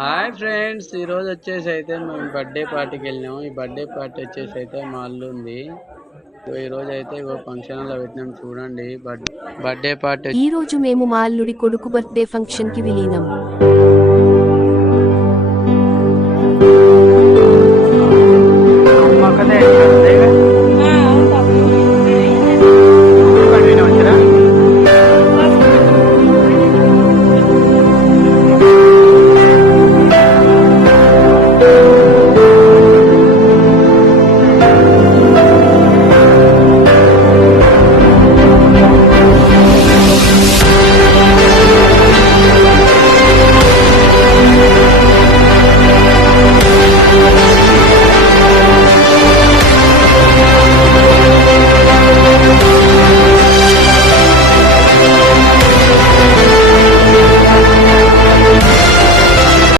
Hi friends ఈ రోజు వచ్చేసి అయితే మేము బర్త్డే పార్టీకి వెళ్ళినాము. ఈ బర్త్డే పార్టీ వచ్చేసి అయితే మా అల్లు ఉంది. ఈరోజు అయితే ఫంక్షన్లో పెట్టినాం చూడండి. బర్త్డే పార్టీ ఈ రోజు మేము మా అల్లుడి కొడుకు బర్త్డే ఫంక్షన్కి వెళ్ళినాము